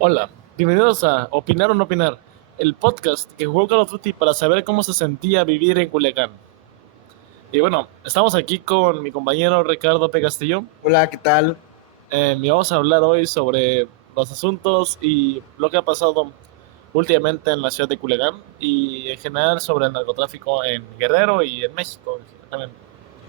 Hola, bienvenidos a Opinar o No Opinar, el podcast que jugó Call of Duty para saber cómo se sentía vivir en Culiacán. Y bueno, estamos aquí con mi compañero Ricardo P. Castillo Hola, ¿qué tal? y vamos a hablar hoy sobre los asuntos y lo que ha pasado últimamente en la ciudad de Culiacán y en general sobre el narcotráfico en Guerrero y en México también.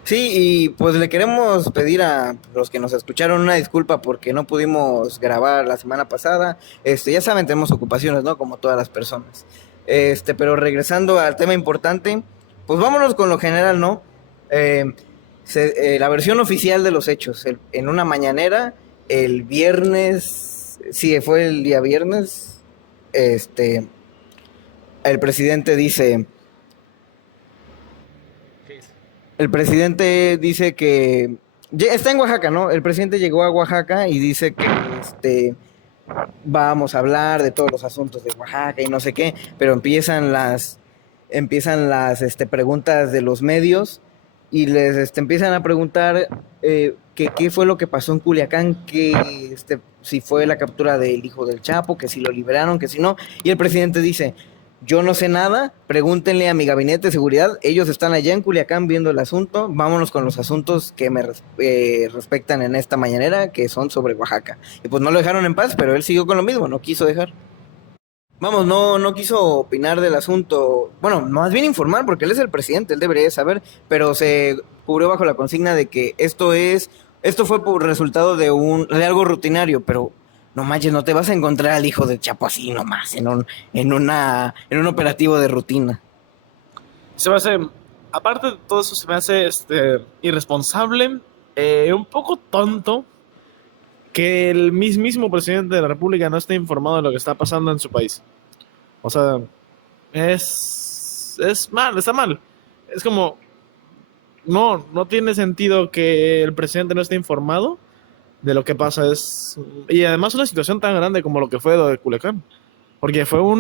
Sí, y pues le queremos pedir a los que nos escucharon una disculpa porque no pudimos grabar la semana pasada. Ya saben, tenemos ocupaciones, ¿no? Como todas las personas. Pero regresando al tema importante, pues vámonos con lo general, ¿no? Eh, la versión oficial de los hechos. En una mañanera, el viernes, sí, fue el día viernes, el presidente dice. El presidente dice que está en Oaxaca, ¿no? El presidente llegó a Oaxaca y dice que vamos a hablar de todos los asuntos de Oaxaca y no sé qué, pero empiezan las preguntas de los medios y les empiezan a preguntar que qué fue lo que pasó en Culiacán, que si fue la captura del hijo del Chapo, que si lo liberaron, que si no, y el presidente dice: yo no sé nada, pregúntenle a mi gabinete de seguridad, ellos están allá en Culiacán viendo el asunto, vámonos con los asuntos que me respectan en esta mañanera, que son sobre Oaxaca. Y pues no lo dejaron en paz, pero él siguió con lo mismo, no quiso dejar. Vamos, no quiso opinar del asunto, bueno, más bien informar, porque él es el presidente, él debería saber, pero se cubrió bajo la consigna de que esto fue por resultado de algo rutinario, pero no manches, no te vas a encontrar al hijo del Chapo así nomás, en un operativo de rutina. Se me hace, aparte de todo eso, se me hace irresponsable, un poco tonto que el mismísimo presidente de la República no esté informado de lo que está pasando en su país. O sea, es mal, está mal. Es como, no tiene sentido que el presidente no esté informado de lo que pasa. Y además una situación tan grande como lo que fue lo de Culiacán. Porque o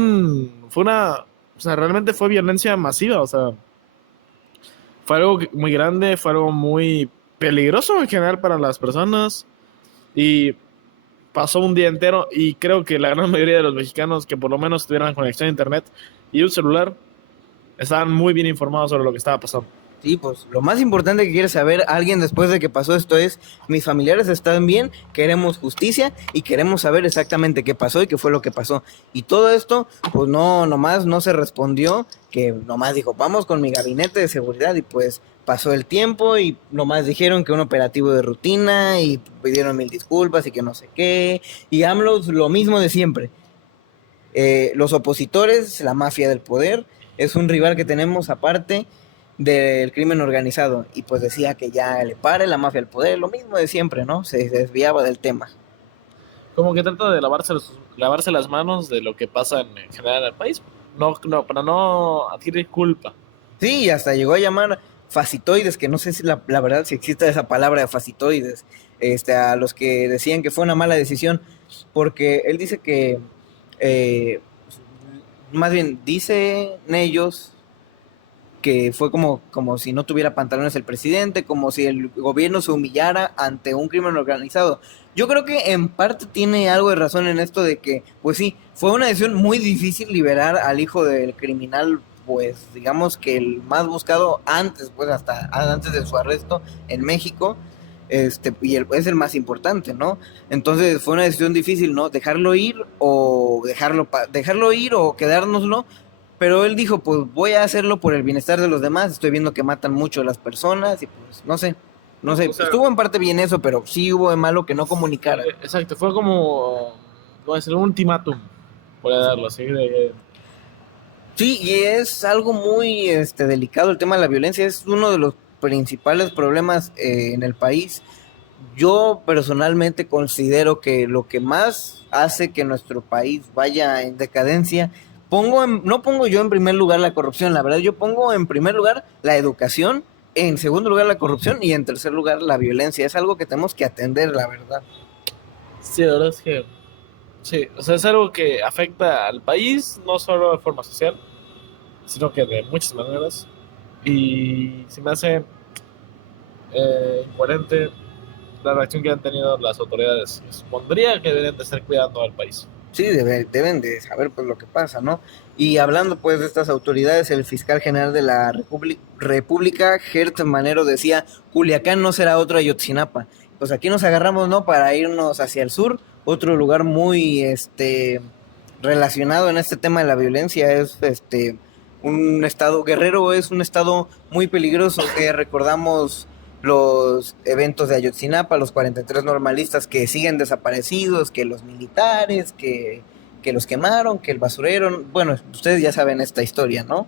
sea, realmente fue violencia masiva. O sea, fue algo muy grande, fue algo muy peligroso en general para las personas. Y pasó un día entero y creo que la gran mayoría de los mexicanos que por lo menos tuvieran conexión a internet y un celular estaban muy bien informados sobre lo que estaba pasando. Sí, pues lo más importante que quiere saber alguien después de que pasó esto es: mis familiares están bien, queremos justicia y queremos saber exactamente qué pasó y qué fue lo que pasó. Y todo esto, pues no, nomás no se respondió, que nomás dijo: vamos con mi gabinete de seguridad, y pues pasó el tiempo y nomás dijeron que un operativo de rutina y pidieron mil disculpas y que no sé qué. Y AMLO lo mismo de siempre. Los opositores, la mafia del poder, es un rival que tenemos aparte del crimen organizado. Y pues decía que ya le pare la mafia del poder, lo mismo de siempre, ¿no? Se desviaba del tema. Como que trata de lavarse las manos de lo que pasa en general en el país. Para no adquirir culpa. Sí, y hasta llegó a llamar facitoides, que no sé si la verdad si existe esa palabra de facitoides, a los que decían que fue una mala decisión, porque él dice que, eh, más bien, dicen ellos que fue como si no tuviera pantalones el presidente, como si el gobierno se humillara ante un crimen organizado. Yo creo que en parte tiene algo de razón en esto de que, pues sí, fue una decisión muy difícil liberar al hijo del criminal, pues digamos que el más buscado antes, pues hasta antes de su arresto en México, es el más importante, ¿no? Entonces fue una decisión difícil, ¿no? Dejarlo ir o quedárnoslo, pero él dijo: pues voy a hacerlo por el bienestar de los demás, estoy viendo que matan mucho a las personas y pues no sé, O sea, estuvo en parte bien eso, pero sí hubo de malo que no comunicara. exacto, fue como, ¿cómo decirlo? Un ultimátum, voy a darlo así. Sí, y es algo muy delicado el tema de la violencia, es uno de los principales problemas en el país. Yo personalmente considero que lo que más hace que nuestro país vaya en decadencia, no pongo yo en primer lugar la corrupción, la verdad, yo pongo en primer lugar la educación, en segundo lugar la corrupción y en tercer lugar la violencia. Es algo que tenemos que atender, la verdad. Sí, la verdad es que sí, o sea, es algo que afecta al país, no solo de forma social, sino que de muchas maneras. Y se me hace incoherente la reacción que han tenido las autoridades. Supondría que deberían de estar cuidando al país. Sí, deben de saber pues lo que pasa, ¿no? Y hablando pues de estas autoridades, el fiscal general de la República, Gert Manero, decía, Culiacán no será otro Ayotzinapa. Pues aquí nos agarramos, ¿no? Para irnos hacia el sur, otro lugar muy, relacionado en este tema de la violencia es, un estado, Guerrero es un estado muy peligroso, que recordamos los eventos de Ayotzinapa, los 43 normalistas que siguen desaparecidos, que los militares, que los quemaron, que el basurero, bueno, ustedes ya saben esta historia, ¿no?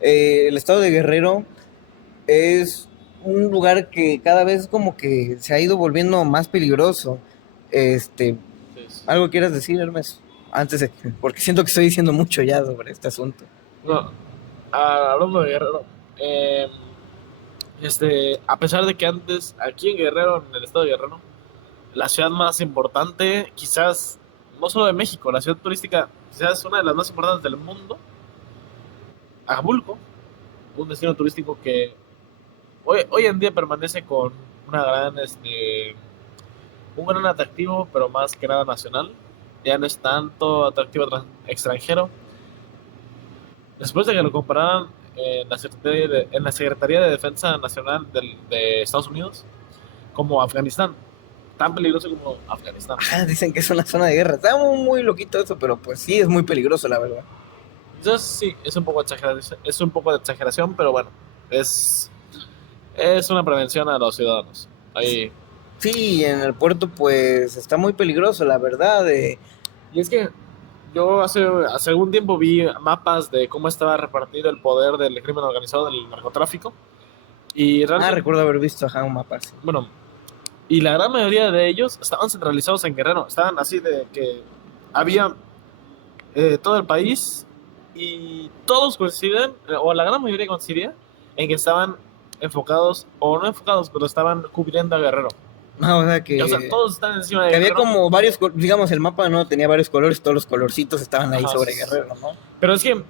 El estado de Guerrero es un lugar que cada vez como que se ha ido volviendo más peligroso. Este, Pues, ¿Algo quieras decir, Hermes? Antes de porque siento que estoy diciendo mucho ya sobre este asunto. no, hablando de Guerrero, eh, a pesar de que antes, aquí en Guerrero, en el estado de Guerrero, la ciudad más importante, quizás, no solo de México, la ciudad turística, quizás una de las más importantes del mundo, Acapulco, un destino turístico que hoy en día permanece con una gran, un gran atractivo, pero más que nada nacional. Ya no es tanto atractivo extranjero. Después de que lo compararan en la Secretaría de Defensa Nacional de Estados Unidos como Afganistán, tan peligroso como Afganistán. Ah, dicen que es una zona de guerra. Está muy loquito eso, pero pues sí es muy peligroso, la verdad. Entonces sí, es un poco de exageración, pero bueno, es, es una prevención a los ciudadanos. Ahí. Sí, en el puerto pues está muy peligroso, la verdad. Y es que yo hace algún tiempo vi mapas de cómo estaba repartido el poder del crimen organizado, del narcotráfico, y realmente, Recuerdo haber visto ajá, un mapa así. bueno, y la gran mayoría de ellos estaban centralizados en Guerrero, estaban así de que había todo el país y todos coinciden, o la gran mayoría coincidía, en que estaban enfocados, o no enfocados, pero estaban cubriendo a Guerrero. No, o sea O sea, todos están encima de que había Guerrero. como varios, digamos, el mapa no tenía varios colores, todos los colorcitos estaban ahí Ajá, sobre sí, sí. Guerrero, ¿no? Pero es que,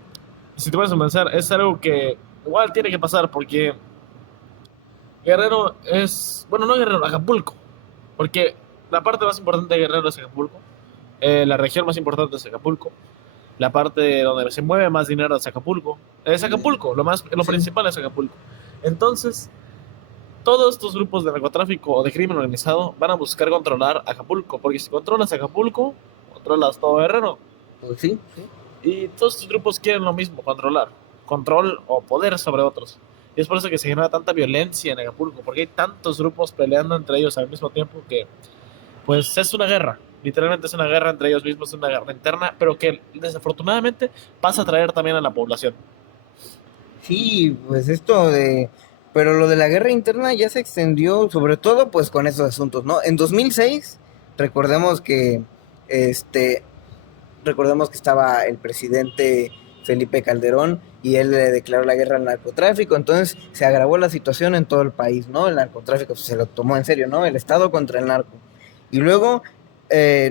si te vas a pensar, es algo que igual tiene que pasar porque Guerrero es, bueno, no Guerrero, Acapulco, porque la parte más importante de Guerrero es Acapulco, la región más importante es Acapulco, la parte donde se mueve más dinero es Acapulco, lo Sí. principal es Acapulco. Entonces, todos estos grupos de narcotráfico o de crimen organizado van a buscar controlar Acapulco, porque si controlas Acapulco, controlas todo Guerrero. Pues sí, sí. Y todos estos grupos quieren lo mismo, control o poder sobre otros. Y es por eso que se genera tanta violencia en Acapulco, porque hay tantos grupos peleando entre ellos al mismo tiempo que, pues, es una guerra. Literalmente es una guerra entre ellos mismos, es una guerra interna, pero que desafortunadamente pasa a traer también a la población. Sí, pues esto de... Pero lo de la guerra interna ya se extendió, sobre todo pues con esos asuntos, ¿no? En 2006, recordemos que, este, recordemos que estaba el presidente Felipe Calderón y él le declaró la guerra al narcotráfico, entonces se agravó la situación en todo el país, ¿no? El narcotráfico pues, se lo tomó en serio, ¿no? El Estado contra el narco. Y luego,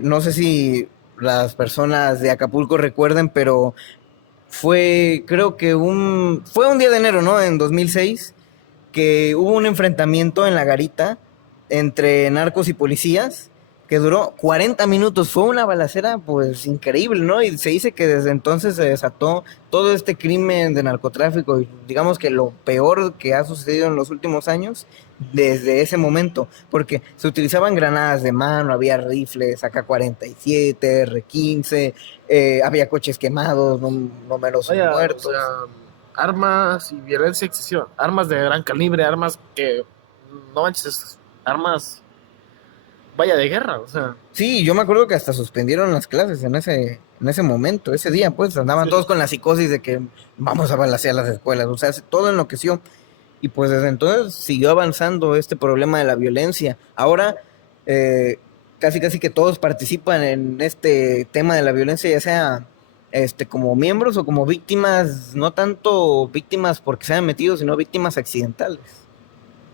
no sé si las personas de Acapulco recuerden, pero creo que fue un día de enero, ¿no? En 2006, que hubo un enfrentamiento en la garita entre narcos y policías que duró 40 minutos. Fue una balacera, pues, increíble, ¿no? Y se dice que desde entonces se desató todo este crimen de narcotráfico y digamos que lo peor que ha sucedido en los últimos años desde ese momento, porque se utilizaban granadas de mano, había rifles, AK-47, R-15, había coches quemados, numerosos Vaya, o muertos. sea, armas y violencia excesiva, armas de gran calibre, armas que, no manches, armas, vaya, de guerra, o sea. Sí, yo me acuerdo que hasta suspendieron las clases en ese momento, ese día, pues andaban Sí. todos con la psicosis de que vamos a balacear las escuelas, o sea, todo enloqueció. Y pues desde entonces siguió avanzando este problema de la violencia. Ahora, casi casi que todos participan en este tema de la violencia, ya sea como miembros o como víctimas, no tanto víctimas porque se han metido, sino víctimas accidentales.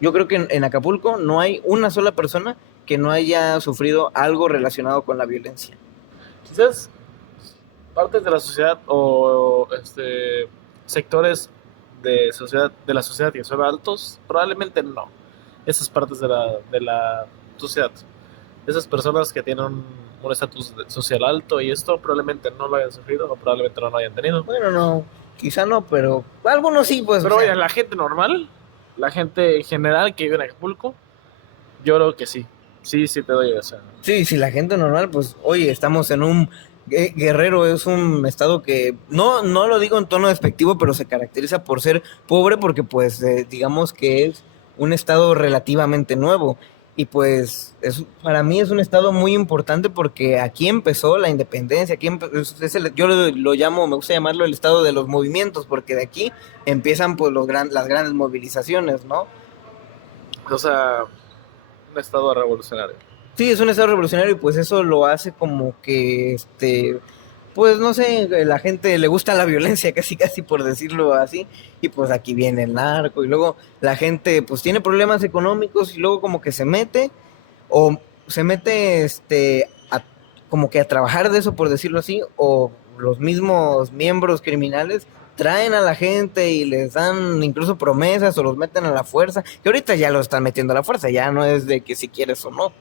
Yo creo que en Acapulco no hay una sola persona que no haya sufrido algo relacionado con la violencia. Quizás partes de la sociedad o sectores de la sociedad que son altos, probablemente no. Esas partes de la sociedad, esas personas que tienen un estatus social alto y esto probablemente no lo hayan sufrido o probablemente no lo hayan tenido. Bueno, no, quizá no, pero algunos sí, pues. Pero O sea, vaya, la gente normal, la gente en general que vive en Acapulco, yo creo que sí. Sí, sí te doy esa. sí, si la gente normal, pues, oye, estamos en un... Guerrero es un estado que, no lo digo en tono despectivo, pero se caracteriza por ser pobre porque, pues, digamos que es un estado relativamente nuevo. Y pues, para mí es un estado muy importante porque aquí empezó la independencia, yo lo llamo, me gusta llamarlo el estado de los movimientos, porque de aquí empiezan pues las grandes movilizaciones, ¿no? O sea, un estado revolucionario. Sí, es un estado revolucionario y pues eso lo hace como que, pues no sé, la gente le gusta la violencia, casi casi por decirlo así, y pues aquí viene el narco y luego la gente pues tiene problemas económicos y luego como que se mete o se mete como que a trabajar de eso por decirlo así, o los mismos miembros criminales traen a la gente y les dan incluso promesas o los meten a la fuerza, que ahorita ya lo están metiendo a la fuerza, ya no es de que si quieres o no.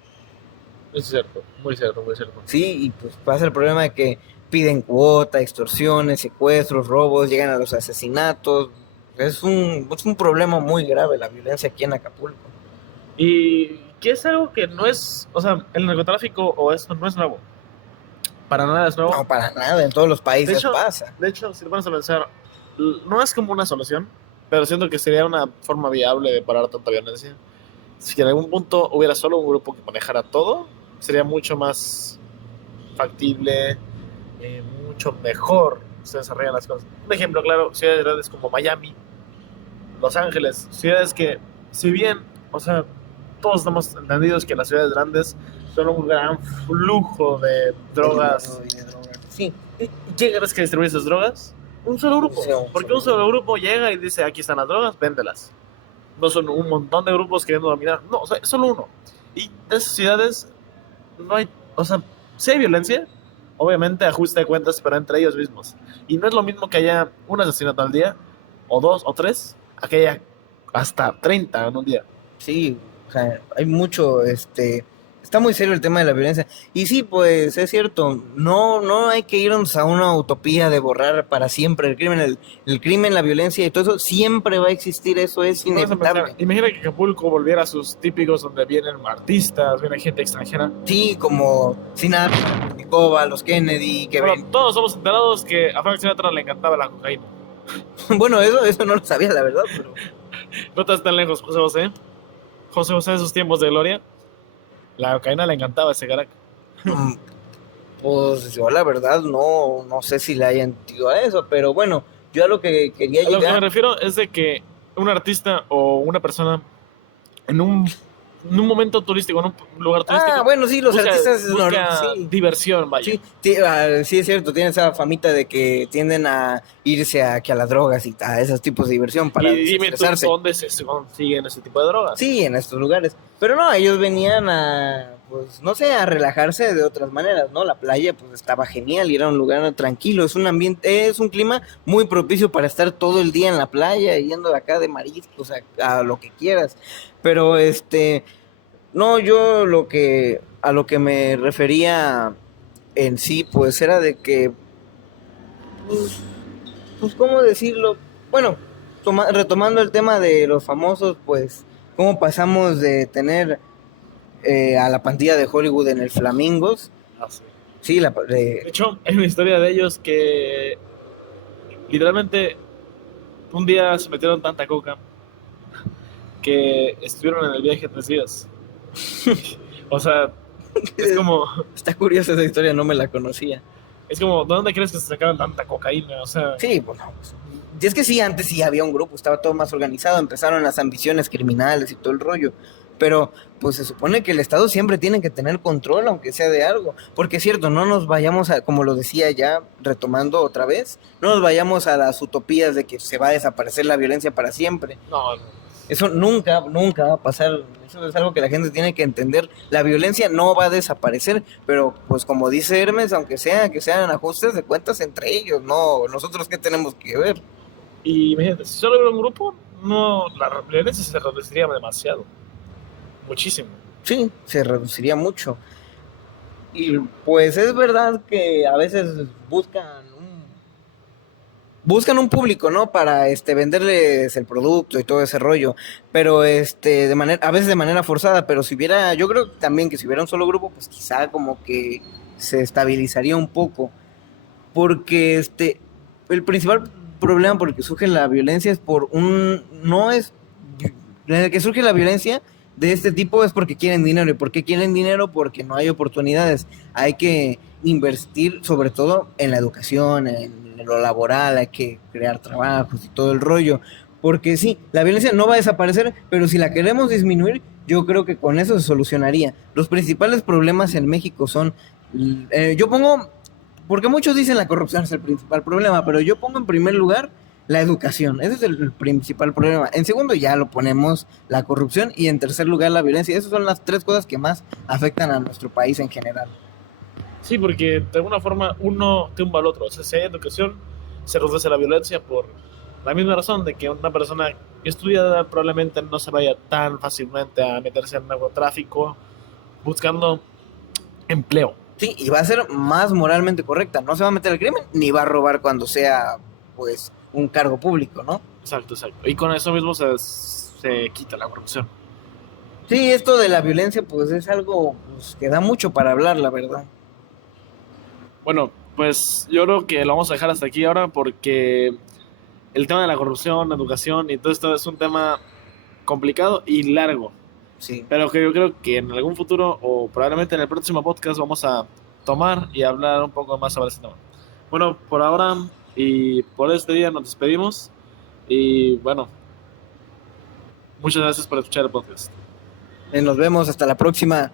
Es cierto, muy cierto, muy cierto. Sí, y pues pasa el problema de que piden cuota, extorsiones, secuestros, robos, llegan a los asesinatos. Es un problema muy grave la violencia aquí en Acapulco. Y que es algo que no es, o sea, el narcotráfico o esto no es nuevo. Para nada es nuevo. No, para nada, en todos los países pasa. De hecho, si te pones a pensar, no es como una solución, pero siento que sería una forma viable de parar tanta violencia. Si en algún punto hubiera solo un grupo que manejara todo, sería mucho más factible, mucho mejor se desarrollan las cosas. Un ejemplo claro, ciudades grandes como Miami, Los Ángeles, ciudades que, si bien, o sea, todos estamos entendidos que las ciudades grandes son un gran flujo de drogas. Sí. ¿Quién crees que distribuye esas drogas? Un solo grupo. Sí, Porque un solo grupo llega y dice, aquí están las drogas, véndelas. No son un montón de grupos queriendo dominar. No, o sea, es solo uno. Y en esas ciudades no hay, o sea, sí hay violencia, obviamente ajuste de cuentas, pero entre ellos mismos. Y no es lo mismo que haya un asesinato al día, o dos, o tres, a que haya hasta 30 en un día. Sí, o sea, hay mucho, está muy serio el tema de la violencia. Y sí, pues es cierto, no hay que irnos a una utopía de borrar para siempre el crimen, el crimen, la violencia y todo eso, siempre va a existir, eso es inevitable. Imagina que Acapulco volviera a sus típicos donde vienen artistas, viene gente extranjera. Sí, como Sinatra, Nicoba, los Kennedy, que bueno, todos somos enterados que a Frank Sinatra le encantaba la cocaína. Bueno, eso no lo sabía, la verdad, pero... No estás tan lejos, José José. José José de sus tiempos de gloria. La cocaína le encantaba a ese caraca. Pues yo la verdad no sé si le hayan dicho a eso, pero bueno, yo a lo que quería llegar... A lo que me llegar... refiero es de que un artista o una persona en un momento turístico, en un lugar turístico... bueno, sí, los artistas... busca sí. diversión, vaya. Sí, sí, es cierto, tienen esa famita de que tienden a irse a las drogas y a esos tipos de diversión para desestresarse. ¿Dónde se consiguen ese tipo de drogas? Sí, en estos lugares. Pero no, ellos venían a, pues, no sé, a relajarse de otras maneras, ¿no? La playa, pues, estaba genial y era un lugar tranquilo. Es un ambiente, es un clima muy propicio para estar todo el día en la playa, yendo de acá de mariscos a lo que quieras. Pero, no, yo a lo que me refería en sí, pues era de que, pues ¿cómo decirlo? Bueno, retomando el tema de los famosos, pues, ¿cómo pasamos de tener a la pandilla de Hollywood en el Flamingos? Sí. Sí, de hecho, hay una historia de ellos que literalmente un día se metieron tanta coca que estuvieron en el viaje 3 días. O sea, es como... Está curiosa esa historia, no me la conocía. Es como, ¿de dónde crees que se sacaron tanta cocaína? O sea... Sí, bueno, pues, y es que sí, antes sí había un grupo, estaba todo más organizado, empezaron las ambiciones criminales y todo el rollo. Pero, pues se supone que el Estado siempre tiene que tener control, aunque sea de algo. Porque es cierto, no nos vayamos a, como lo decía ya, retomando otra vez, no nos vayamos a las utopías de que se va a desaparecer la violencia para siempre. No. Eso nunca va a pasar. Eso es algo que la gente tiene que entender. La violencia no va a desaparecer, pero pues como dice Hermes, aunque sea que sean ajustes de cuentas entre ellos, no, nosotros qué tenemos que ver. Y imagínate, si solo hubiera un grupo, no, la violencia se reduciría demasiado. Muchísimo. Sí, se reduciría mucho. Y pues es verdad que a veces buscan un público, ¿no? Para venderles el producto y todo ese rollo, pero a veces de manera forzada, pero si hubiera, yo creo también que si hubiera un solo grupo, pues quizá como que se estabilizaría un poco, porque el principal problema por el que surge la violencia es no es en el que surge la violencia de este tipo es porque quieren dinero. ¿Y por qué quieren dinero? Porque no hay oportunidades. Hay que invertir sobre todo en la educación, en lo laboral, hay que crear trabajos y todo el rollo. Porque sí, la violencia no va a desaparecer, pero si la queremos disminuir, yo creo que con eso se solucionaría. Los principales problemas en México son, porque muchos dicen la corrupción es el principal problema, pero yo pongo en primer lugar la educación. Ese es el principal problema. En segundo ya lo ponemos la corrupción y en tercer lugar la violencia. Esas son las tres cosas que más afectan a nuestro país en general. Sí, porque de alguna forma uno tumba al otro. O sea, si hay educación, se reduce la violencia por la misma razón de que una persona estudiada probablemente no se vaya tan fácilmente a meterse en narcotráfico buscando empleo. Sí, y va a ser más moralmente correcta. No se va a meter al crimen ni va a robar cuando sea, pues, un cargo público, ¿no? Exacto, exacto. Y con eso mismo se quita la corrupción. Sí, esto de la violencia, pues, es algo pues, que da mucho para hablar, la verdad. Bueno, pues yo creo que lo vamos a dejar hasta aquí ahora porque el tema de la corrupción, la educación y todo esto es un tema complicado y largo. Sí. Pero que yo creo que en algún futuro o probablemente en el próximo podcast vamos a tomar y hablar un poco más sobre este tema. Bueno, por ahora y por este día nos despedimos y bueno, muchas gracias por escuchar el podcast. Nos vemos hasta la próxima.